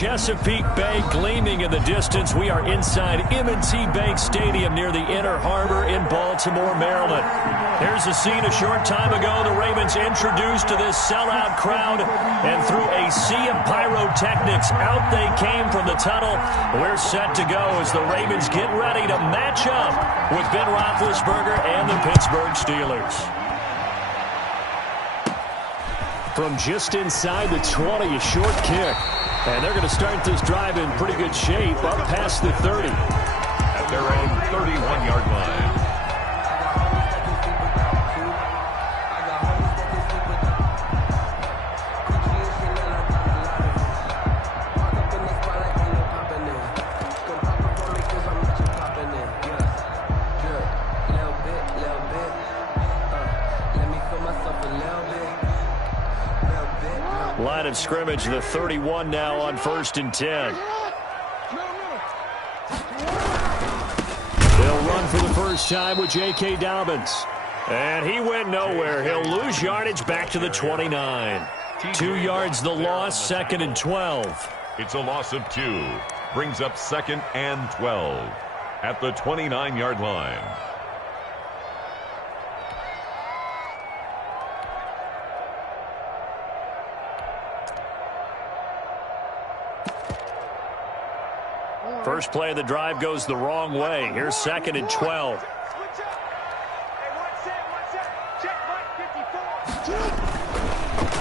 Chesapeake Bay gleaming in the distance. We are inside M&T Bank Stadium near the Inner Harbor in Baltimore, Maryland. Here's a scene a short time ago. The Ravens introduced to this sellout crowd, and through a sea of pyrotechnics, out they came from the tunnel. We're set to go as the Ravens get ready to match up with Ben Roethlisberger and the Pittsburgh Steelers. From just inside the 20, a short kick. And they're going to start this drive in pretty good shape, up past the 30. At their own 31-yard line. Line of scrimmage, the 31 now on 1st and 10. They'll run for the first time with J.K. Dobbins. And he went nowhere. He'll lose yardage back to the 29. 2 yards the loss, 2nd and 12. It's a loss of 2. Brings up 2nd and 12 at the 29-yard line. First play of the drive goes the wrong way. Here's 2nd and 12.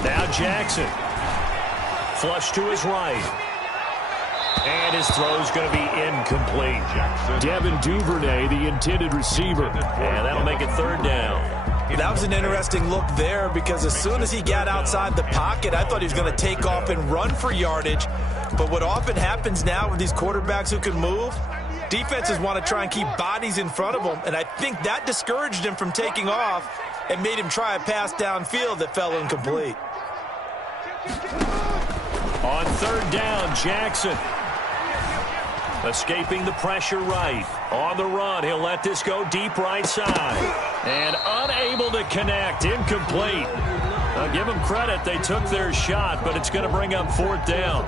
Now Jackson. Flush to his right. And his throw's going to be incomplete. Devin Duvernay, the intended receiver. And that'll make it 3rd down. That was an interesting look there because as soon as he got outside the pocket, I thought he was going to take off and run for yardage. But what often happens now with these quarterbacks who can move, defenses want to try and keep bodies in front of them, and I think that discouraged him from taking off and made him try a pass downfield that fell incomplete. On 3rd down, Jackson. Escaping the pressure right. On the run, he'll let this go deep right side. And unable to connect, incomplete. I'll give them credit, they took their shot, but it's going to bring up 4th down.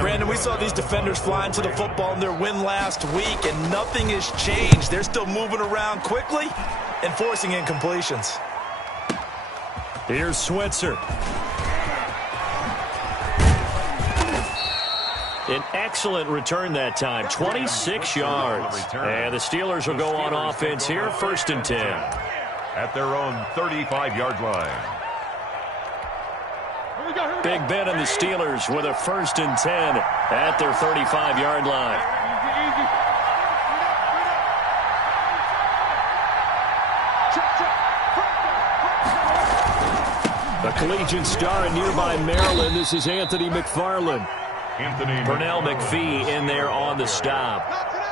Brandon, we saw these defenders flying to the football in their win last week, and nothing has changed. They're still moving around quickly and forcing incompletions. Here's Switzer. An excellent return that time, 26 yards. And the Steelers will go on offense here, 1st and 10. At their own 35-yard line. Big Ben and the Steelers with a 1st and 10 at their 35-yard line. A collegiate star in nearby Maryland. This is Anthony McFarland. Pernell McPhee in there on the stop.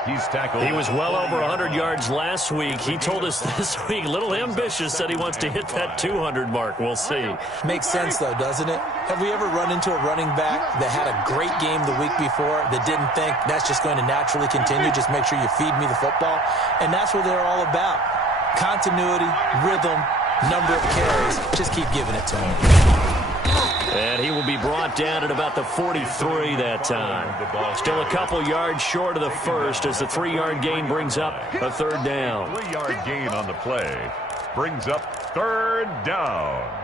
He's tackled. He was well over 100 yards last week. He told us this week, a little ambitious, said he wants to hit that 200 mark. We'll see. Makes sense, though, doesn't it? Have we ever run into a running back that had a great game the week before that didn't think that's just going to naturally continue? Just make sure you feed me the football. And that's what they're all about. Continuity, rhythm, number of carries. Just keep giving it to him. And he will be brought down at about the 43 that time. Still a couple yards short of the first as the 3-yard gain brings up a 3rd down. 3-yard gain on the play brings up 3rd down.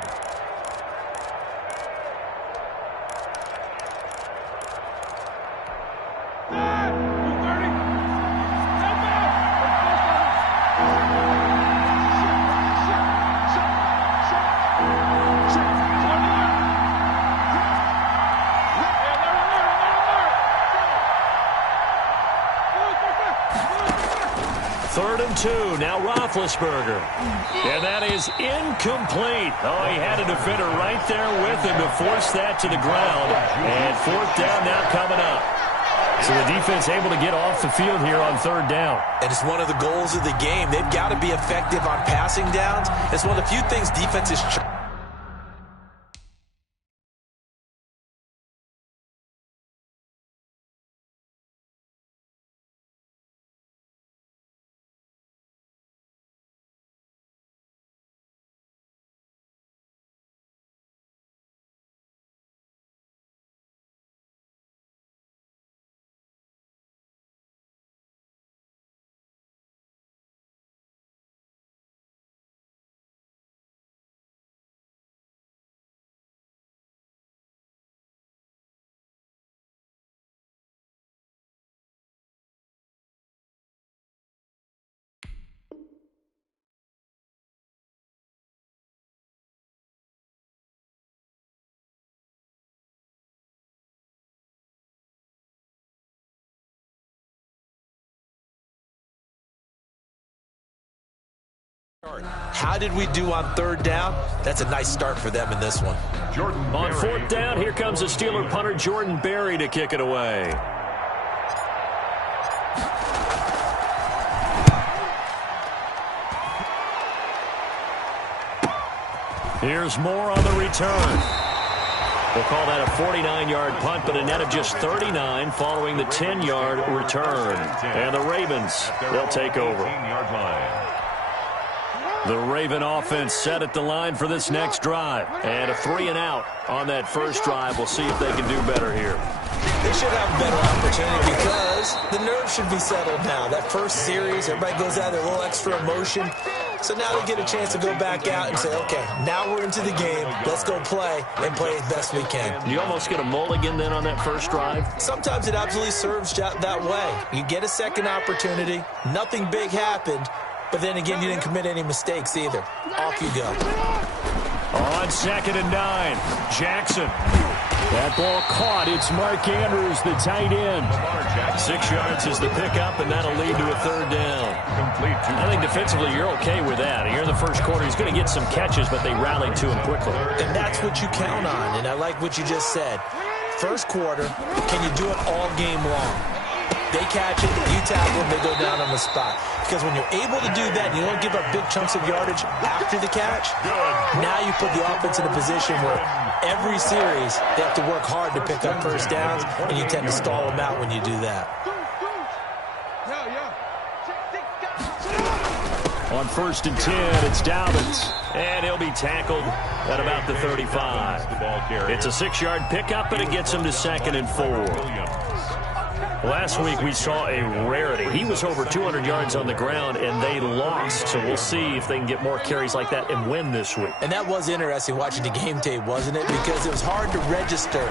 Now Roethlisberger. And that is incomplete. Oh, he had a defender right there with him to force that to the ground. And 4th down now coming up. So the defense able to get off the field here on 3rd down. And it's one of the goals of the game. They've got to be effective on passing downs. It's one of the few things defenses How did we do on third down? That's a nice start for them in this one. On fourth down, here comes the Steeler punter Jordan Berry to kick it away. Here's more on the return. We'll call that a 49-yard punt, but a net of just 39 following the 10-yard return. And the Ravens, they'll take over. The Raven offense set at the line for this next drive. And a 3-and-out on that first drive. We'll see if they can do better here. They should have a better opportunity because the nerves should be settled now. That first series, everybody goes out there, a little extra emotion. So now they get a chance to go back out and say, okay, now we're into the game. Let's go play and play as best we can. You almost get a mulligan then on that first drive? Sometimes it absolutely serves that way. You get a second opportunity. Nothing big happened. But then again, you didn't commit any mistakes either. Off you go. On 2nd and 9, Jackson. That ball caught. It's Mark Andrews, the tight end. 6 yards is the pickup, and that'll lead to a third down. I think defensively you're okay with that. Here in the first quarter, he's going to get some catches, but they rallied to him quickly. And that's what you count on, and I like what you just said. First quarter, can you do it all game long? They catch it, you tackle them, they go down on the spot. Because when you're able to do that, and you don't give up big chunks of yardage after the catch, now you put the offense in a position where every series they have to work hard to pick up first downs, and you tend to stall them out when you do that. On 1st and 10, it's Dobbins. And he'll be tackled at about the 35. It's a 6-yard pickup, and it gets him to 2nd and 4. Last week we saw a rarity. He was over 200 yards on the ground, and they lost. So we'll see if they can get more carries like that and win this week. And that was interesting watching the game tape, wasn't it? Because it was hard to register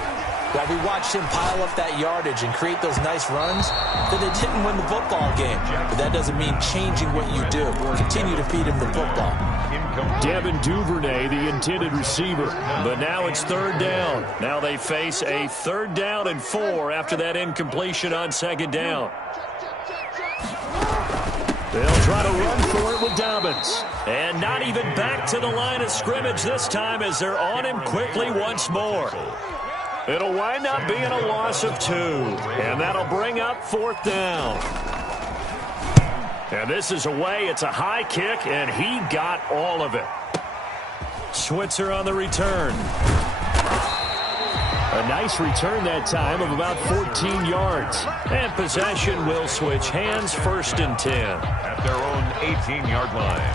while we watched him pile up that yardage and create those nice runs that they didn't win the football game. But that doesn't mean changing what you do. Continue to feed him the football. Devin Duvernay, the intended receiver. But now it's third down. Now they face a 3rd down and 4 after that incompletion on 2nd down. They'll try to run for it with Dobbins. And not even back to the line of scrimmage this time as they're on him quickly once more. It'll wind up being a loss of 2. And that'll bring up 4th down. And this is away. It's a high kick, and he got all of it. Switzer on the return. A nice return that time of about 14 yards. And possession will switch hands, 1st and 10. At their own 18-yard line.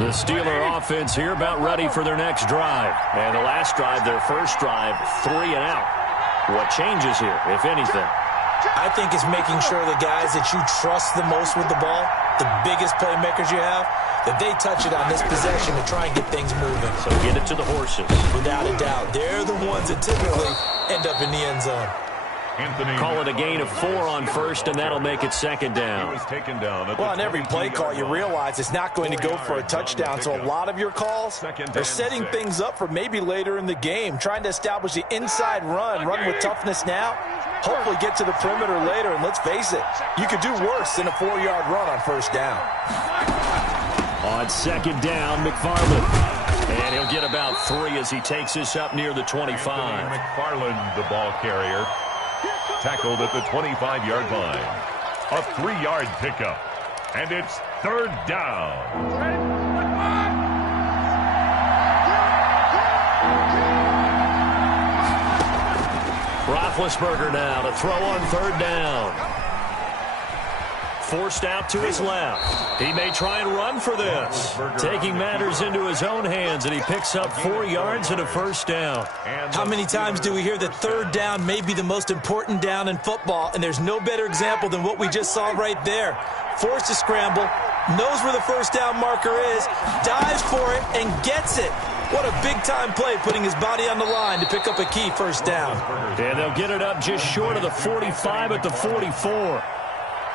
The Steeler offense here about ready for their next drive. And the last drive, their first drive, 3-and-out. What changes here, if anything? I think it's making sure the guys that you trust the most with the ball, the biggest playmakers you have, that they touch it on this possession to try and get things moving. So get it to the horses. Without a doubt. They're the ones that typically end up in the end zone. Call it a gain of 4 on 1st, and that'll make it 2nd down. Well, on every play call, you realize it's not going to go for a touchdown. So a lot of your calls are setting things up for maybe later in the game, trying to establish the inside run with toughness now, hopefully get to the perimeter later. And let's face it, you could do worse than a 4-yard run on 1st down. On 2nd down, McFarland. And he'll get about 3 as he takes this up near the 25. McFarland, the ball carrier. Tackled at the 25-yard line. A 3-yard pickup. And it's 3rd down. Roethlisberger now to throw on 3rd down. Forced out to his left. He may try and run for this. Taking matters into his own hands, and he picks up 4 yards and a 1st down. How many times do we hear that 3rd down may be the most important down in football, and there's no better example than what we just saw right there. Forced to scramble, knows where the 1st down marker is, dives for it, and gets it. What a big-time play, putting his body on the line to pick up a key 1st down. And they'll get it up just short of the 45 at the 44.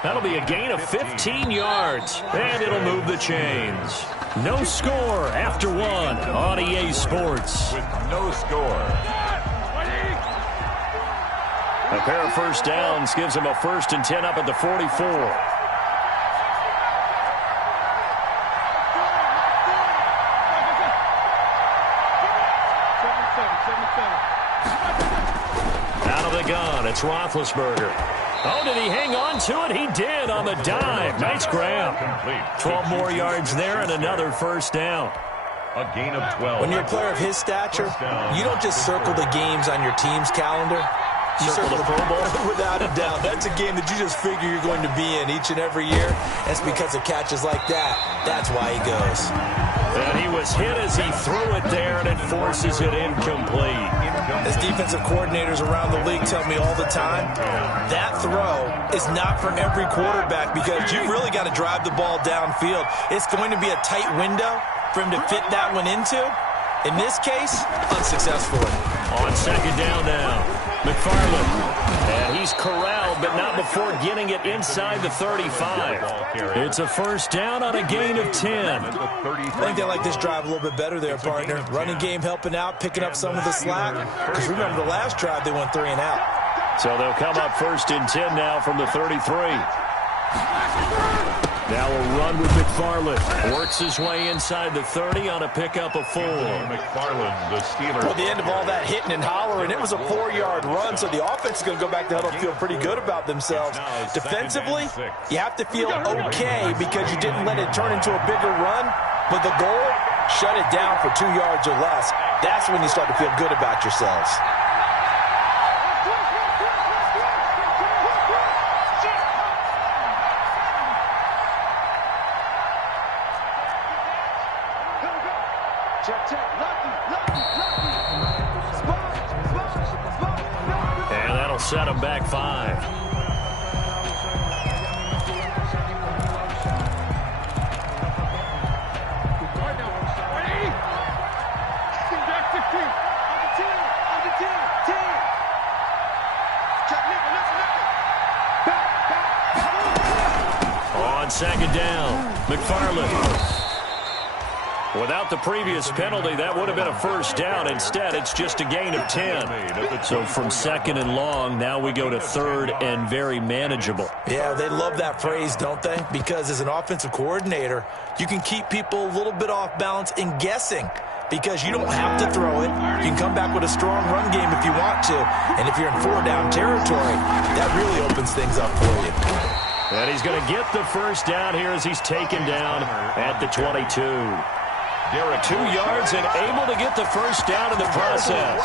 That'll be a gain of 15 yards, and it'll move the chains. No score after 1 on EA Sports. With no score. A pair of 1st downs gives him a 1st and 10 up at the 44. It's Roethlisberger. Oh, did he hang on to it? He did on the dive. Nice grab. 12 more yards there and another first down. A gain of 12. When you're a player of his stature, you don't just circle the games on your team's calendar. You circle the Pro Bowl. Without a doubt. That's a game that you just figure you're going to be in each and every year. That's because of catches like that. That's why he goes. And he was hit as he threw it there, and it forces it incomplete. As defensive coordinators around the league tell me all the time, that throw is not for every quarterback because you really got to drive the ball downfield. It's going to be a tight window for him to fit that one into. In this case, unsuccessful. On second down now, McFarland. And he's corralled, but not before getting it inside the 35. It's a first down on a gain of 10. I think they like this drive a little bit better there, partner. Running game helping out, picking up some of the slack. Because remember, the last drive, they went 3 and out. So they'll come up first and 10 now from the 33. Now a run with McFarland. Works his way inside the 30 on a pickup of 4. McFarland, the Steelers. Well, at the end of all that hitting and hollering, it was a 4-yard run, so the offense is going to go back to huddle, feel pretty good about themselves. Defensively, you have to feel okay because you didn't let it turn into a bigger run, but the goal, shut it down for 2 yards or less. That's when you start to feel good about yourselves. And that'll set him back 5. On second down, McFarland. Without the previous penalty, that would have been a first down. Instead, it's just a gain of 10. So from second and long, now we go to third and very manageable. Yeah, they love that phrase, don't they? Because as an offensive coordinator, you can keep people a little bit off balance in guessing. Because you don't have to throw it. You can come back with a strong run game if you want to. And if you're in 4-down territory, that really opens things up for you. And he's going to get the first down here as he's taken down at the 22. 2 yards and able to get the first down in the process.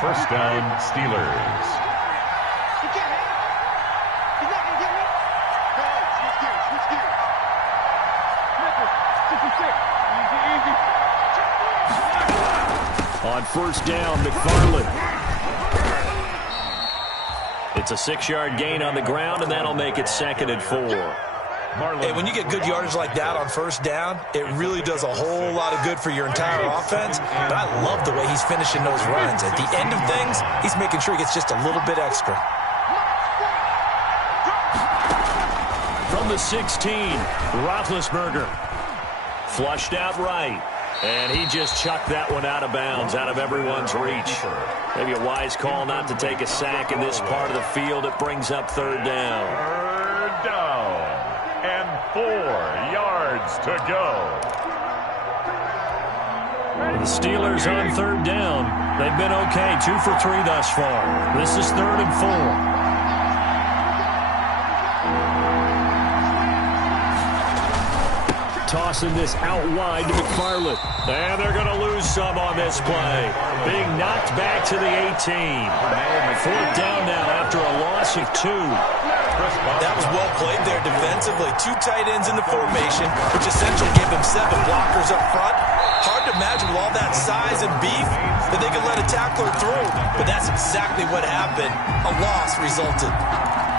First down, Steelers. On first down, McFarland. It's a 6-yard gain on the ground, and that'll make it second and 4. Hey, when you get good yardage like that on first down, it really does a whole lot of good for your entire offense. But I love the way he's finishing those runs. At the end of things, he's making sure he gets just a little bit extra. From the 16, Roethlisberger. Flushed out right. And he just chucked that one out of bounds, out of everyone's reach. Maybe a wise call not to take a sack in this part of the field. It brings up third down. Third down. And 4 yards to go. The Steelers on third down. They've been okay, 2 for 3 thus far. This is third and 4. Tossing this out wide to McFarland. And they're going to lose some on this play. Being knocked back to the 18. 4th down now after a loss of 2. That was well played there defensively. 2 tight ends in the formation, which essentially gave them 7 blockers up front. Hard to imagine with all that size and beef that they could let a tackler through. But that's exactly what happened. A loss resulted.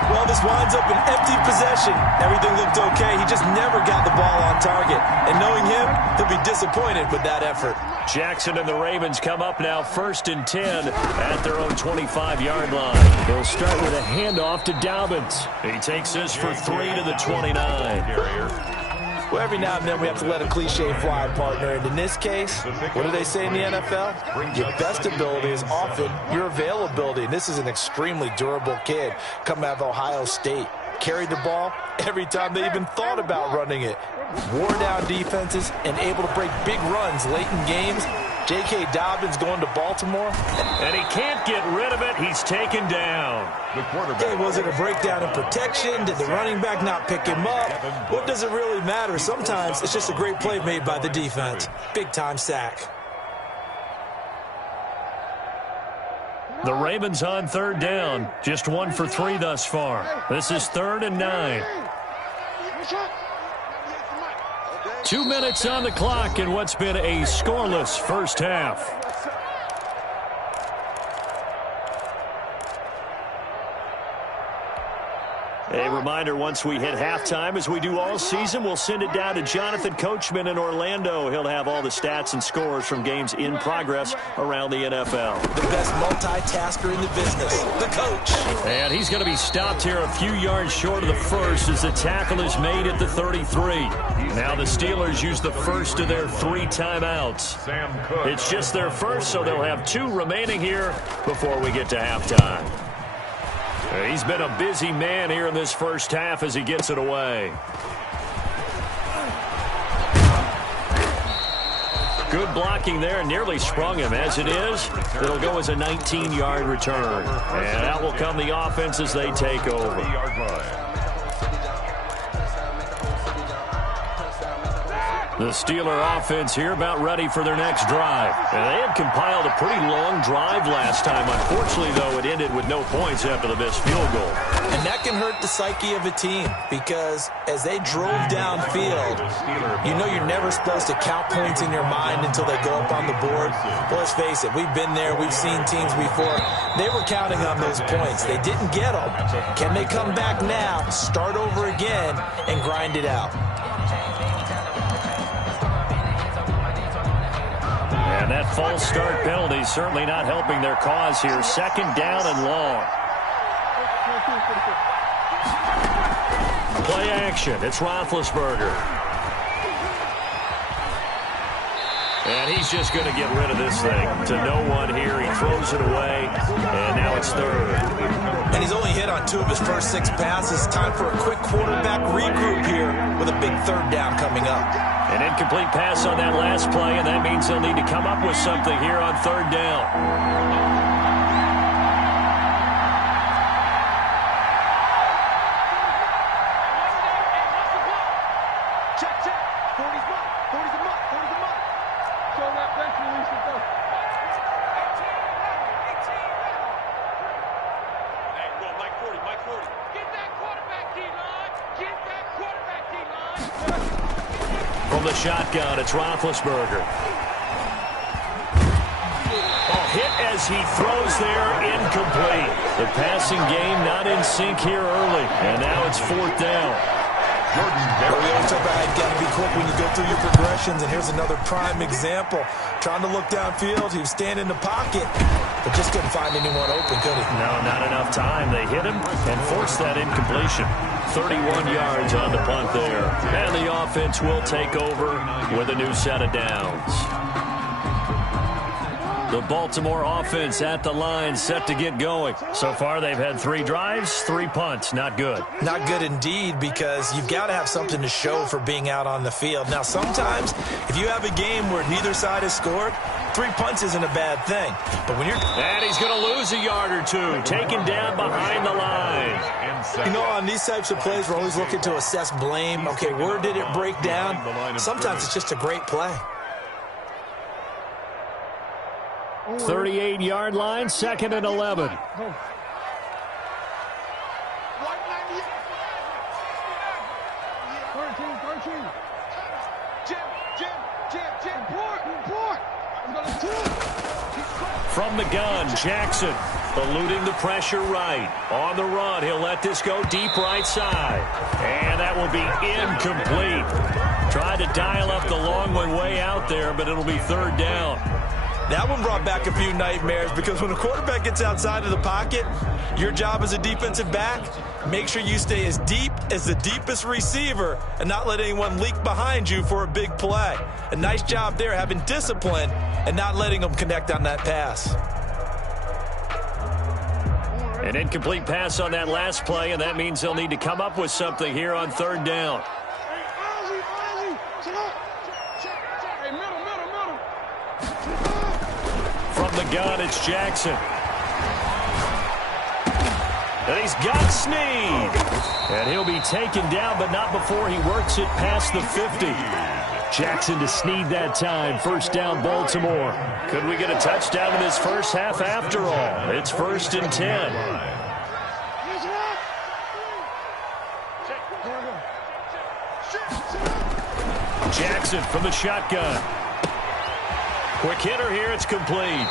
Well, this winds up an empty possession. Everything looked okay. He just never got the ball on target. And knowing him, he'll be disappointed with that effort. Jackson and the Ravens come up now 1st and 10 at their own 25-yard line. They'll start with a handoff to Dobbins. He takes this for 3 to the 29. Well, every now and then we have to let a cliche fly, partner. And in this case, what do they say in the NFL? Your best ability is often your availability. And this is an extremely durable kid coming out of Ohio State. Carried the ball every time they even thought about running it. Wore down defenses and able to break big runs late in games. J.K. Dobbins going to Baltimore. And he can't get rid of it. He's taken down. The quarterback. Hey, was it a breakdown in protection? Did the running back not pick him up? What does it really matter? Sometimes it's just a great play made by the defense. Big-time sack. The Ravens on third down. Just 1 for 3 thus far. This is 3rd and 9. 2 minutes on the clock in what's been a scoreless first half. A reminder, once we hit halftime, as we do all season, we'll send it down to Jonathan Coachman in Orlando. He'll have all the stats and scores from games in progress around the NFL. The best multitasker in the business, the coach. And he's going to be stopped here a few yards short of the first as the tackle is made at the 33. Now the Steelers use the first of their 3 timeouts. It's just their first, so they'll have 2 remaining here before we get to halftime. He's been a busy man here in this first half as he gets it away. Good blocking there, nearly sprung him. As it is, it'll go as a 19-yard return. And out will come the offense as they take over. The Steeler offense here about ready for their next drive. And they had compiled a pretty long drive last time. Unfortunately, though, it ended with no points after the missed field goal. And that can hurt the psyche of a team because as they drove downfield, you know you're never supposed to count points in your mind until they go up on the board. Well, let's face it, we've been there. We've seen teams before. They were counting on those points. They didn't get them. Can they come back now, start over again, and grind it out? And that false start penalty certainly not helping their cause here. 2nd down and long. Play action. It's Roethlisberger. And he's just going to get rid of this thing to no one here. He throws it away, and now it's 3rd. And he's only hit on 2 of his first 6 passes. Time for a quick quarterback regroup here with a big 3rd down coming up. An incomplete pass on that last play, and that means they'll need to come up with something here on 3rd down. From the shotgun, it's Roethlisberger. Hit as he throws there, incomplete. The passing game not in sync here early, and now it's 4th down. Well, we always talk about how you got to be quick when you go through your progressions, and here's another prime example. Trying to look downfield, he was standing in the pocket, but just couldn't find anyone open, could he? No, not enough time. They hit him and forced that incompletion. 31 yards on the punt there. And the offense will take over with a new set of downs. The Baltimore offense at the line, set to get going. So far, they've had 3 drives, 3 punts. Not good. Not good indeed, because you've got to have something to show for being out on the field. Now, sometimes, if you have a game where neither side has scored, 3 punts isn't a bad thing. But when you're... And he's going to lose a yard or 2, taken down behind the line. You know, on these types of plays, we're always looking to assess blame. Okay, where did it break down? Sometimes it's just a great play. 38-yard line, 2nd and 11. From the gun, Jackson eluding the pressure right. On the run, he'll let this go deep right side. And that will be incomplete. Tried to dial up the long one way out there, but it'll be 3rd down. That one brought back a few nightmares because when a quarterback gets outside of the pocket, your job as a defensive back, make sure you stay as deep as the deepest receiver and not let anyone leak behind you for a big play. A nice job there having discipline and not letting them connect on that pass. An incomplete pass on that last play, and that means they'll need to come up with something here on 3rd down. From the gun, it's Jackson. And he's got Snead. And he'll be taken down, but not before he works it past the 50. Jackson to Snead that time. First down, Baltimore. Could we get a touchdown in this first half after all? It's 1st and 10. Jackson from the shotgun. Quick hitter here. It's complete.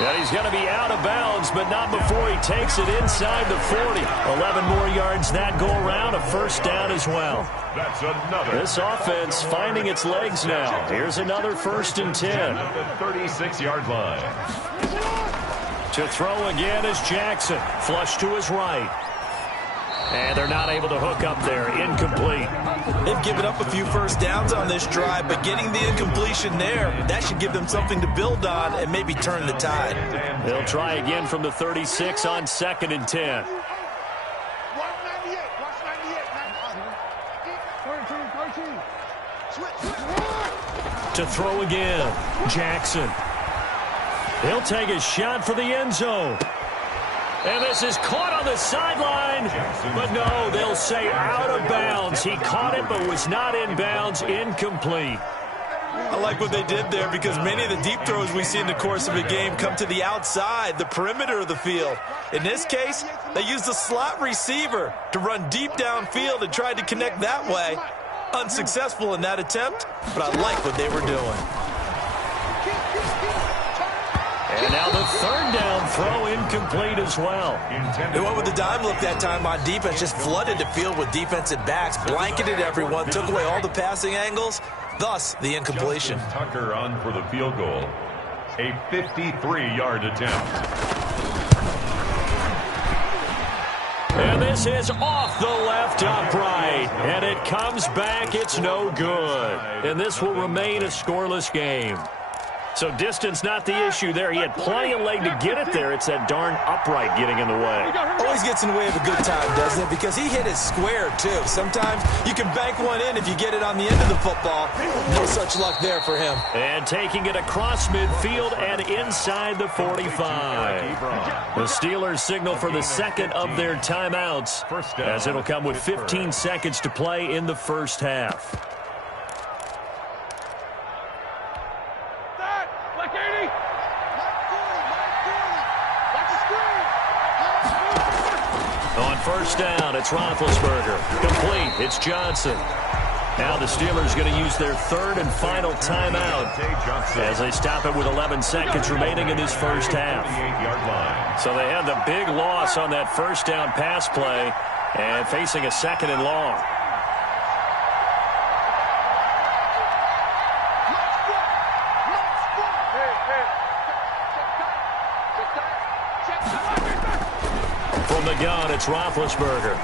And he's going to be out of bounds, but not before he takes it inside the 40. 11 more yards that go around. A first down as well. That's another. This offense finding its legs now. Here's another 1st and 10. At the 36-yard line. To throw again is Jackson. Flush to his right. And they're not able to hook up there. Incomplete. They've given up a few first downs on this drive, but getting the incompletion there, that should give them something to build on and maybe turn the tide. They'll try again from the 36 on 2nd and 10. To throw again, Jackson. He'll take a shot for the end zone. And this is caught on the sideline. But no, they'll say out of bounds. He caught it but was not in bounds. Incomplete. I like what they did there because many of the deep throws we see in the course of a game come to the outside, the perimeter of the field. In this case, they used the slot receiver to run deep downfield and tried to connect that way. Unsuccessful in that attempt, but I like what they were doing. And now the 3rd down throw incomplete as well. They went with the dime look that time on defense, just flooded the field with defensive backs, blanketed everyone, took away all the passing angles, thus the incompletion. Tucker on for the field goal. A 53-yard attempt. And this is off the left upright. And it comes back. It's no good. And this will remain a scoreless game. So distance not the issue there. He had plenty of leg to get it there. It's that darn upright getting in the way. Always gets in the way of a good time, doesn't it? Because he hit it square, too. Sometimes you can bank one in if you get it on the end of the football. No such luck there for him. And taking it across midfield and inside the 45. The Steelers signal for the second of their timeouts, as it'll come with 15 seconds to play in the first half. On first down, it's Roethlisberger. Complete. It's Johnson. Now the Steelers going to use their 3rd and final timeout as they stop it with 11 seconds remaining in this first half. So they had the big loss on that first down pass play and facing a 2nd and long. From the gun, it's Roethlisberger.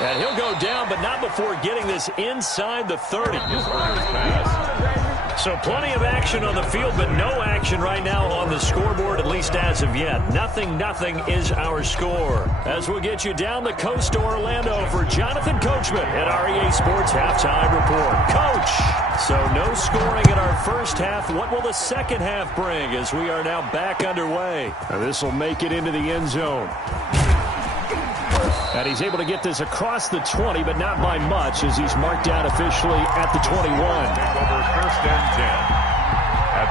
And he'll go down, but not before getting this inside the 30. So plenty of action on the field, but no action right now on the scoreboard, at least as of yet. 0-0 is our score. As we'll get you down the coast to Orlando for Jonathan Coachman at REA Sports Halftime Report. Coach, so no scoring in our first half. What will the second half bring as we are now back underway? This will make it into the end zone. And he's able to get this across the 20, but not by much as he's marked down officially at the 21. First and 10.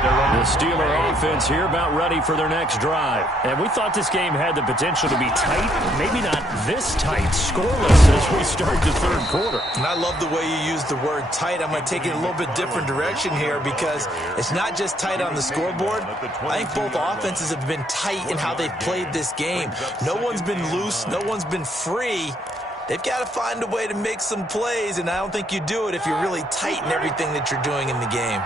The Steeler offense here about ready for their next drive. And we thought this game had the potential to be tight, maybe not this tight, scoreless as we start the 3rd quarter. And I love the way you use the word tight. I'm going to take it a little bit different direction here because it's not just tight on the scoreboard. I think both offenses have been tight in how they've played this game. No one's been loose. No one's been free. They've got to find a way to make some plays, and I don't think you do it if you're really tight in everything that you're doing in the game.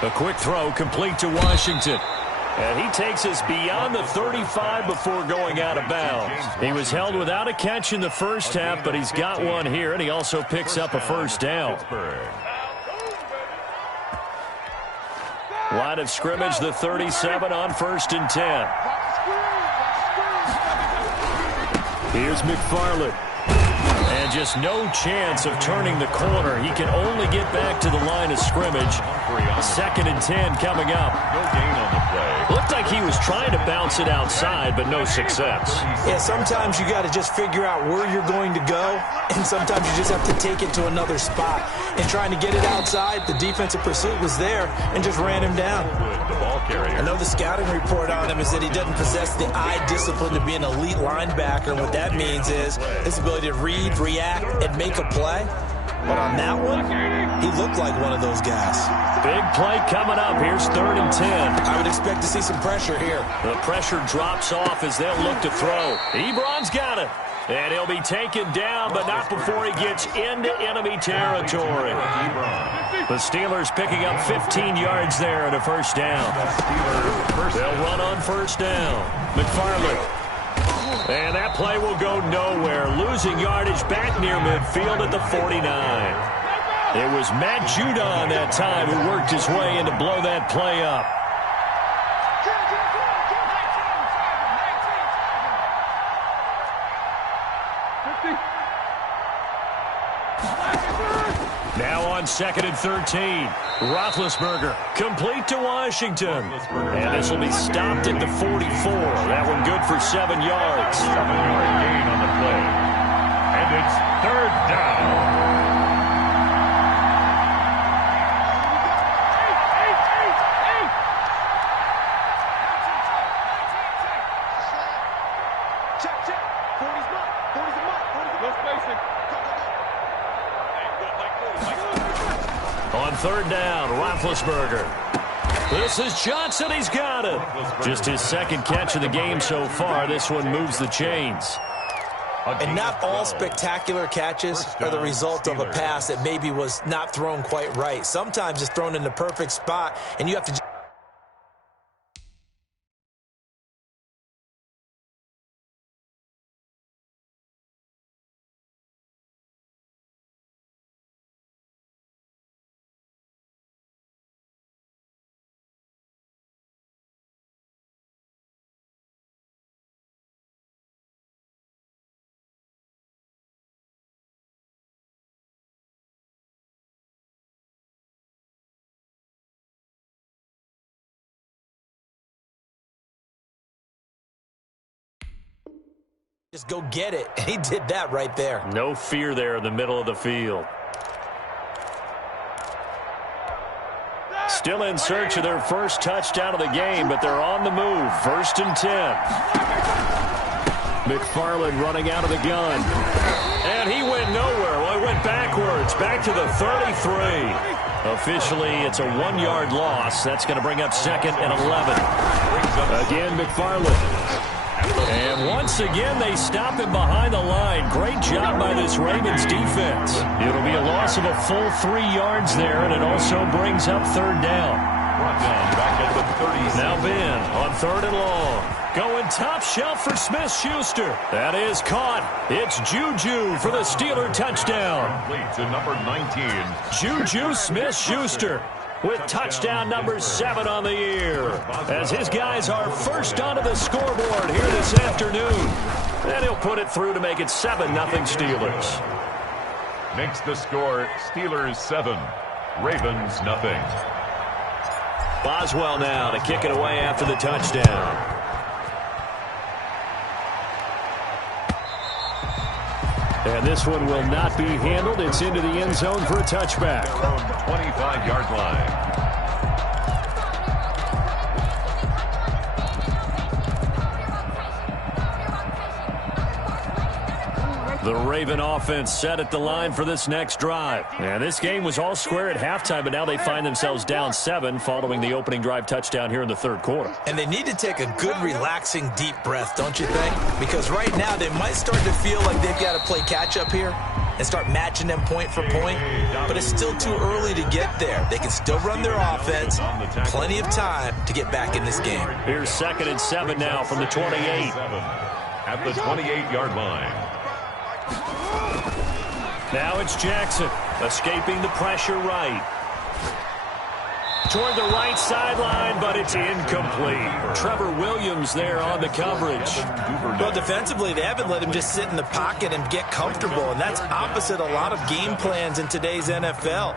A quick throw complete to Washington. And he takes us beyond the 35 before going out of bounds. He was held without a catch in the first half, but he's got one here, and he also picks up a first down. Line of scrimmage, the 37 on 1st and 10. Here's McFarland. And just no chance of turning the corner. He can only get back to the line of scrimmage. 2nd and 10 coming up. No gain on the play. Looked like he was trying to bounce it outside, but no success. Yeah, sometimes you got to just figure out where you're going to go, and sometimes you just have to take it to another spot. And trying to get it outside, the defensive pursuit was there and just ran him down. The ball carrier. I know the scouting report on him is that he doesn't possess the eye discipline to be an elite linebacker. What that means is his ability to read, react, and make a play. But on that one, he looked like one of those guys. Big play coming up. Here's 3rd and 10. I would expect to see some pressure here. The pressure drops off as they'll look to throw. Ebron's got it. And he'll be taken down, but not before he gets into enemy territory. The Steelers picking up 15 yards there and a first down. They'll run on first down. McFarland. And that play will go nowhere. Losing yardage back near midfield at the 49. It was Matt Judon that time who worked his way in to blow that play up. Now on 2nd and 13. Roethlisberger complete to Washington. And this will be stopped at the 44. That one good for 7 yards. 7-yard gain on the play. And it's 3rd down. On 3rd down, Roethlisberger. This is Johnson. He's got it. Just his 2nd catch of the game so far. This one moves the chains. And not all spectacular catches are the result of a pass that maybe was not thrown quite right. Sometimes it's thrown in the perfect spot, and you have to... Just go get it. And he did that right there. No fear there in the middle of the field. Still in search of their first touchdown of the game, but they're on the move. 1st and 10. McFarland running out of the gun. And he went nowhere. Well, he went backwards. Back to the 33. Officially, it's a 1-yard loss. That's going to bring up 2nd and 11. Again, McFarland. And once again, they stop him behind the line. Great job by this Ravens defense. It'll be a loss of a full 3 yards there, and it also brings up 3rd down. Back at the 30. Now Ben on 3rd and long. Going top shelf for Smith-Schuster. That is caught. It's Juju for the Steeler touchdown. Complete to number 19. Juju Smith-Schuster with touchdown number 7 on the year, as his guys are first onto the scoreboard here this afternoon. And he'll put it through to make it 7-0 Steelers. Makes the score Steelers 7, Ravens nothing. Boswell now to kick it away after the touchdown. And this one will not be handled. It's into the end zone for a touchback. From 25-yard line. The Raven offense set at the line for this next drive. And this game was all square at halftime, but now they find themselves down 7 following the opening drive touchdown here in the 3rd quarter. And they need to take a good, relaxing, deep breath, don't you think? Because right now they might start to feel like they've got to play catch-up here and start matching them point for point. But it's still too early to get there. They can still run their offense. Plenty of time to get back in this game. Here's 2nd and 7 now from the 28. At the 28-yard line. Now it's Jackson, escaping the pressure right. toward the right sideline, but it's incomplete. Trevor Williams there on the coverage. Well, defensively, they haven't let him just sit in the pocket and get comfortable, and that's opposite a lot of game plans in today's NFL.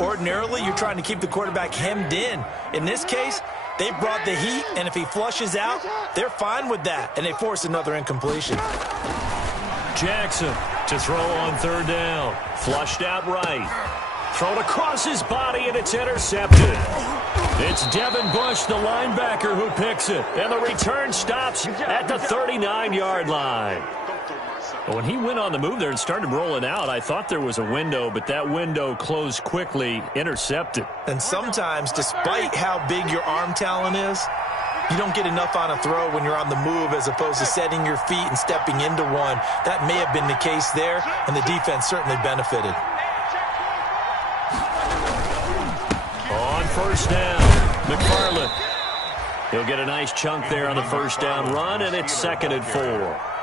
Ordinarily, you're trying to keep the quarterback hemmed in. In this case, they brought the heat, and if he flushes out, they're fine with that, and they force another incompletion. Jackson to throw on third down. Flushed out right. Thrown across his body, and it's intercepted. It's Devin Bush, the linebacker, who picks it. And the return stops at the 39-yard line. When he went on the move there and started rolling out, I thought there was a window, but that window closed quickly, intercepted. And sometimes, despite how big your arm talent is, you don't get enough on a throw when you're on the move as opposed to setting your feet and stepping into one. That may have been the case there, and the defense certainly benefited. On first down, McFarland. He'll get a nice chunk there on the first down run, and it's 2nd and 4.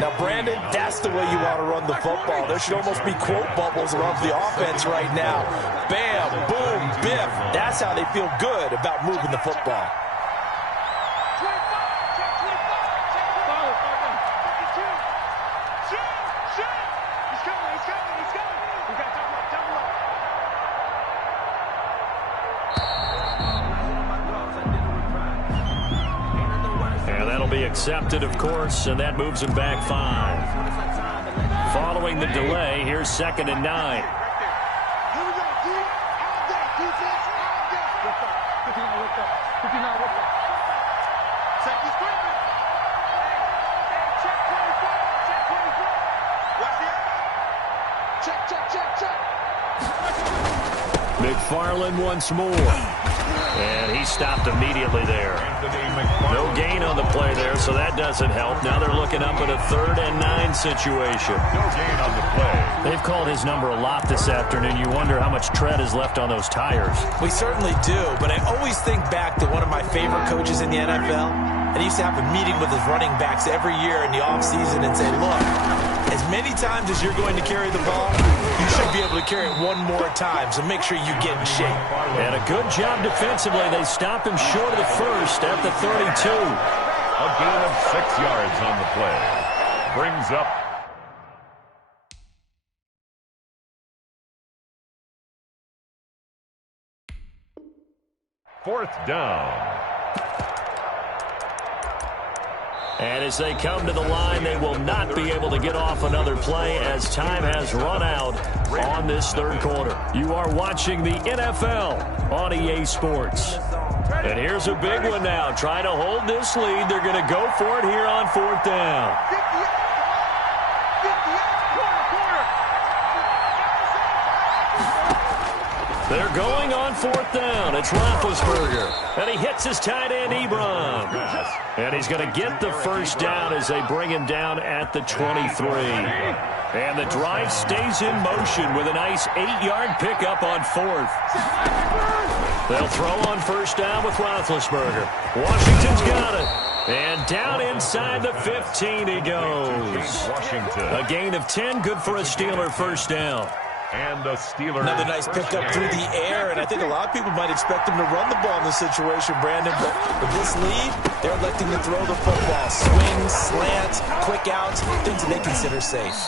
Now, Brandon, that's the way you want to run the football. There should almost be quote bubbles around the offense right now. Bam, boom, biff. That's how they feel good about moving the football. Accepted, of course, and that moves him back 5. Following the delay, here's 2nd and 9. McFarland once more. And he stopped immediately there. No gain on the play there, so that doesn't help. Now they're looking up at a 3rd and 9 situation. No gain on the play. They've called his number a lot this afternoon. You wonder how much tread is left on those tires. We certainly do, but I always think back to one of my favorite coaches in the NFL. And he used to have a meeting with his running backs every year in the offseason and say, look, as many times as you're going to carry the ball, you should be able to carry it one more time, so make sure you get in shape. And a good job defensively. They stop him short of the first at the 32. A gain of 6 yards on the play. Brings up 4th down. And as they come to the line, they will not be able to get off another play as time has run out on this 3rd quarter. You are watching the NFL on EA Sports. And here's a big one now. Trying to hold this lead. They're going to go for it here on 4th down. They're going on 4th down. It's Roethlisberger. And he hits his tight end, Ebron. And he's going to get the first down as they bring him down at the 23. And the drive stays in motion with a nice 8-yard pickup on 4th. They'll throw on first down with Roethlisberger. Washington's got it. And down inside the 15 he goes. Washington. A gain of 10, good for a Steeler first down. And a Steeler. Another nice pickup through the air, and I think a lot of people might expect him to run the ball in this situation, Brandon. But with this lead, they're electing to throw the football. Swings, slants, quick outs, things that they consider safe.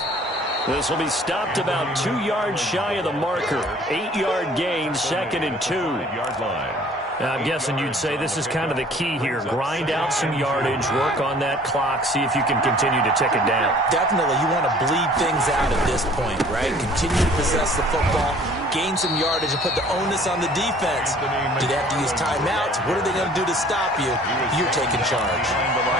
This will be stopped about 2 yards shy of the marker. 8-yard gain, 2nd and 2. 8-yard line. I'm guessing you'd say this is kind of the key here. Grind out some yardage, work on that clock, see if you can continue to tick it down. Definitely, you want to bleed things out at this point, right? Continue to possess the football, gain some yardage, and put the onus on the defense. Do they have to use timeouts? What are they going to do to stop you? You're taking charge.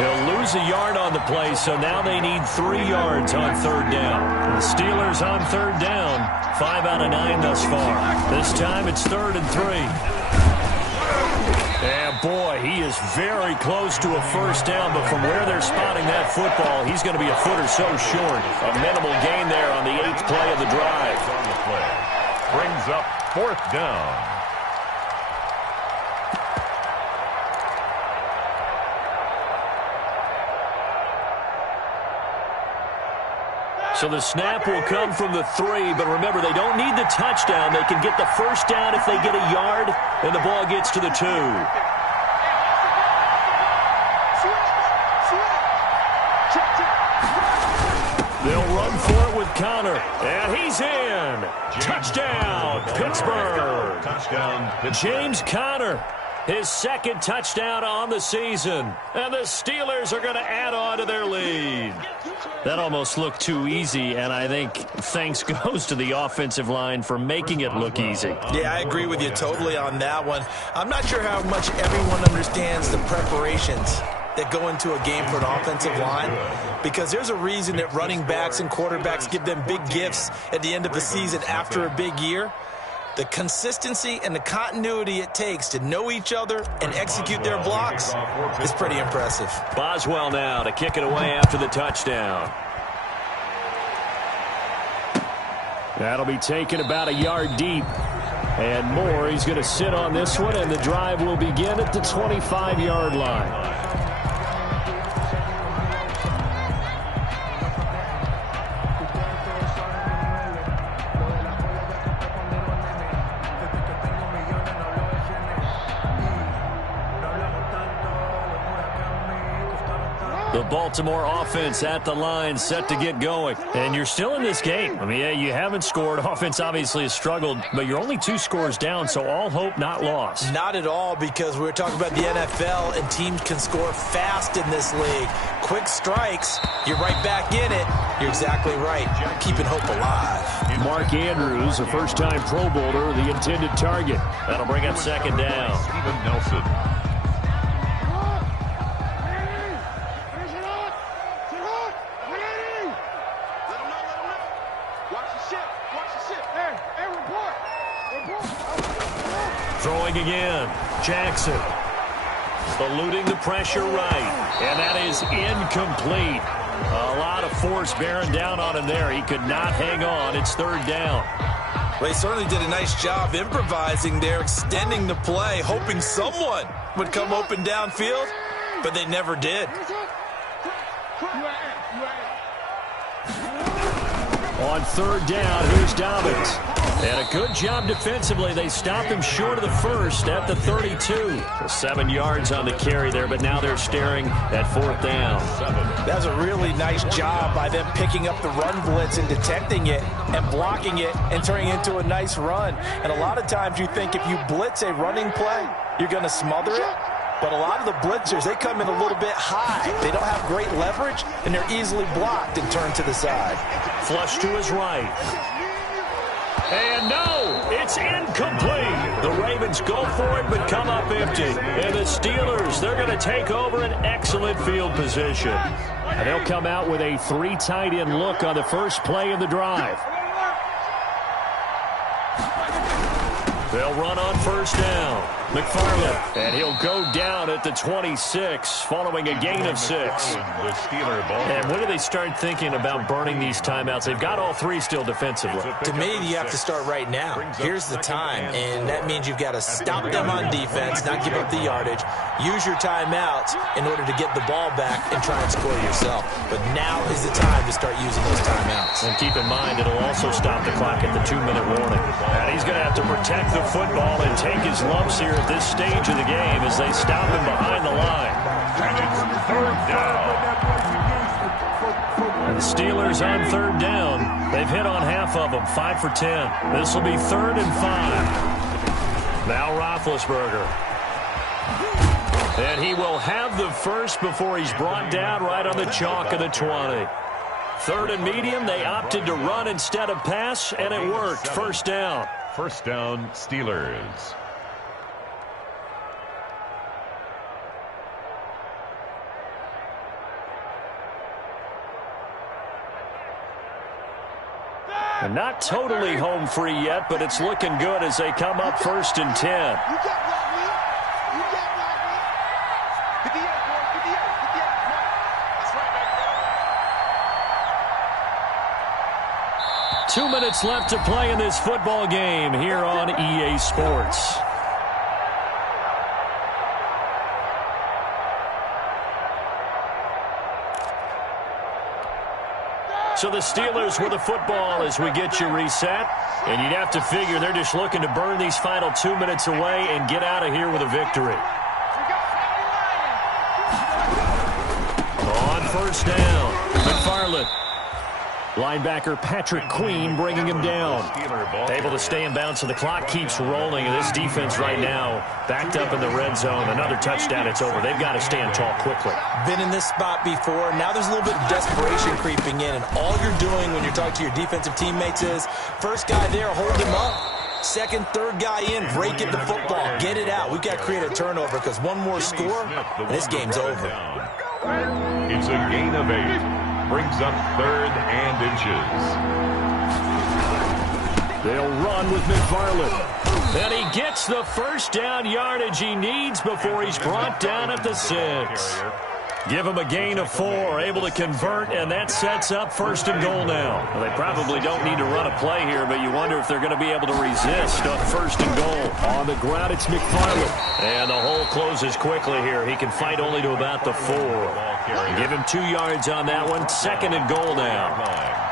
They'll lose a yard on the play, so now they need 3 yards on 3rd down. The Steelers on 3rd down, 5 out of 9 thus far. This time it's 3rd and 3. And boy, he is very close to a first down, but from where they're spotting that football, he's going to be a foot or so short. A minimal gain there on the 8th play of the drive. On the play. Brings up 4th down. So the snap will come from the 3, but remember, they don't need the touchdown. They can get the first down if they get a yard, and the ball gets to the 2. They'll run for it with Connor, and he's in. Touchdown, Pittsburgh. Touchdown, James Conner, his second touchdown on the season. And the Steelers are going to add on to their lead. That almost looked too easy, and I think thanks goes to the offensive line for making it look easy. Yeah, I agree with you totally on that one. I'm not sure how much everyone understands the preparations that go into a game for an offensive line, because there's a reason that running backs and quarterbacks give them big gifts at the end of the season after a big year. The consistency and the continuity it takes to know each other and execute their blocks is pretty impressive. Boswell now to kick it away after the touchdown. That'll be taken about a yard deep. And more, he's going to sit on this one, and the drive will begin at the 25-yard line. The Baltimore offense at the line, set to get going. And you're still in this game. I mean, yeah, you haven't scored. Offense obviously has struggled, but you're only 2 scores down, so all hope not lost. Not at all, because we're talking about the NFL, and teams can score fast in this league. Quick strikes, you're right back in it. You're exactly right. Keeping hope alive. Mark Andrews, a first-time Pro Bowler, the intended target. That'll bring up second down. Steven Nelson. Throwing again. Jackson. Eluding the pressure right. And that is incomplete. A lot of force bearing down on him there. He could not hang on. It's third down. Well, he certainly did a nice job improvising there, extending the play, hoping someone would come open downfield, but they never did. On third down, here's Dobbins. And a good job defensively. They stopped him short of the first at the 32. So 7 yards on the carry there, but now they're staring at fourth down. That was a really nice job by them picking up the run blitz and detecting it and blocking it and turning it into a nice run. And a lot of times you think if you blitz a running play, you're going to smother it. But a lot of the blitzers, they come in a little bit high. They don't have great leverage, and they're easily blocked and turned to the side. Flush to his right. And no, it's incomplete. The Ravens go for it, but come up empty. And the Steelers, they're going to take over an excellent field position. And they'll come out with a 3 tight end look on the first play of the drive. They'll run on first down. McFarland, and he'll go down at the 26 following a gain of 6. And when do they start thinking about burning these timeouts? They've got all 3 still defensively. To me, you have to start right now. Here's the time, and that means you've got to stop them on defense, not give up the yardage, use your timeouts in order to get the ball back and try and score yourself. But now is the time to start using those timeouts. And keep in mind, it'll also stop the clock at the 2-minute warning. And he's going to have to protect the football and take his lumps here at this stage of the game as they stop him behind the line. And it's third down. And the Steelers on third down. They've hit on half of them, 5 for 10. This will be 3rd and 5. Now Roethlisberger. And he will have the first before he's brought down right on the chalk of the 20. 3rd and medium, they opted to run instead of pass, and it worked. First down. First down, Steelers. And not totally home free yet, but it's looking good as they come up 1st and 10. 2 minutes left to play in this football game here on EA Sports. So the Steelers with the football as we get you reset. And you'd have to figure they're just looking to burn these final 2 minutes away and get out of here with a victory. On first down, McFarland. Linebacker Patrick Queen bringing him down. Able to stay in bounds, so the clock keeps rolling. And this defense right now backed up in the red zone. Another touchdown, it's over. They've got to stand tall quickly. Been in this spot before. Now there's a little bit of desperation creeping in. And all you're doing when you're talking to your defensive teammates is, first guy there, hold him up. Second, third guy in, break it the football. Get it out. We've got to create a turnover because one more score, and this game's over. It's a gain of 8. Brings up 3rd and inches. They'll run with McFarland. And he gets the first down yardage he needs before he's brought down at the 6. Give him a gain of 4, able to convert, and that sets up 1st and goal now. Well, they probably don't need to run a play here, but you wonder if they're going to be able to resist on 1st and goal. On the ground, it's McFarland. And the hole closes quickly here. He can fight only to about the 4. Give him 2 yards on that one. 2nd and goal now.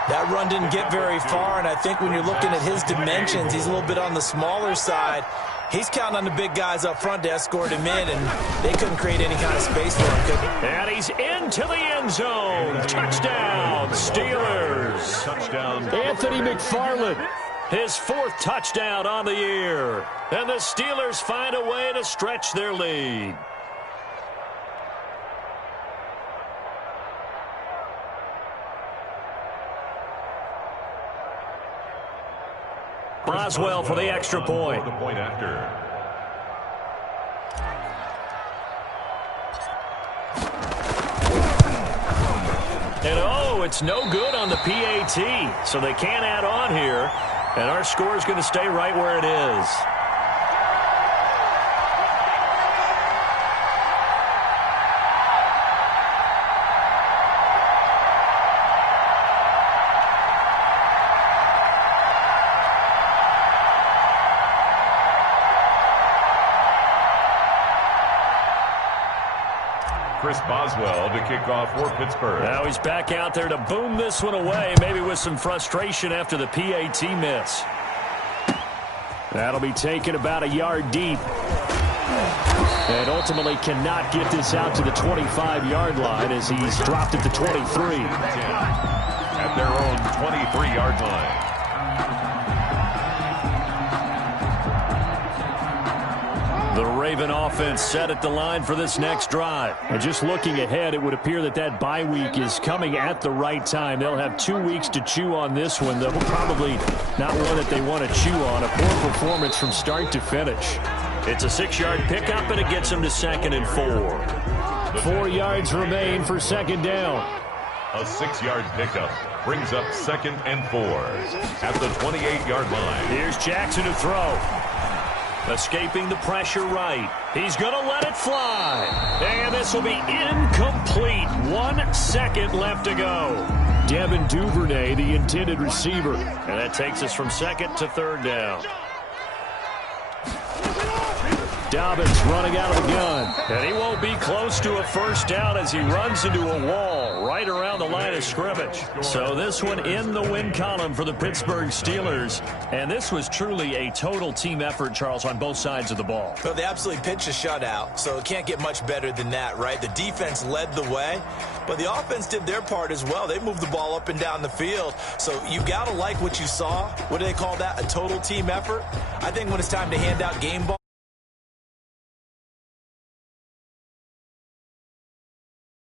That run didn't get very far, and I think when you're looking at his dimensions, he's a little bit on the smaller side. He's counting on the big guys up front to escort him in, and they couldn't create any kind of space for him, could they? And he's into the end zone. Touchdown, Steelers. Touchdown. Anthony McFarland, his 4th touchdown on the year. And the Steelers find a way to stretch their lead. Boswell for the extra point. The point after. And oh, it's no good on the PAT. So they can't add on here. And our score is going to stay right where it is. Chris Boswell to kick off for Pittsburgh. Now he's back out there to boom this one away, maybe with some frustration after the PAT miss. That'll be taken about a yard deep. And ultimately cannot get this out to the 25-yard line as he's dropped at the 23. At their own 23-yard line. The Raven offense set at the line for this next drive. And just looking ahead, it would appear that that bye week is coming at the right time. They'll have 2 weeks to chew on this one, though probably not one that they want to chew on. A poor performance from start to finish. It's a 6-yard pickup, and it gets them to 2nd and 4. 4 yards remain for 2nd down. A 6-yard pickup brings up 2nd and 4 at the 28-yard line. Here's Jackson to throw. Escaping the pressure right. He's going to let it fly. And this will be incomplete. 1 second left to go. Devin Duvernay, the intended receiver. And that takes us from 2nd to 3rd down. Dobbins running out of the gun. And he won't be close to a 1st down as he runs into a wall right around the line of scrimmage. So this one in the win column for the Pittsburgh Steelers. And this was truly a total team effort, Charles, on both sides of the ball. Well, they absolutely pitched a shutout, so it can't get much better than that, right? The defense led the way, but the offense did their part as well. They moved the ball up and down the field. So you got to like what you saw. What do they call that? A total team effort? I think when it's time to hand out game ball,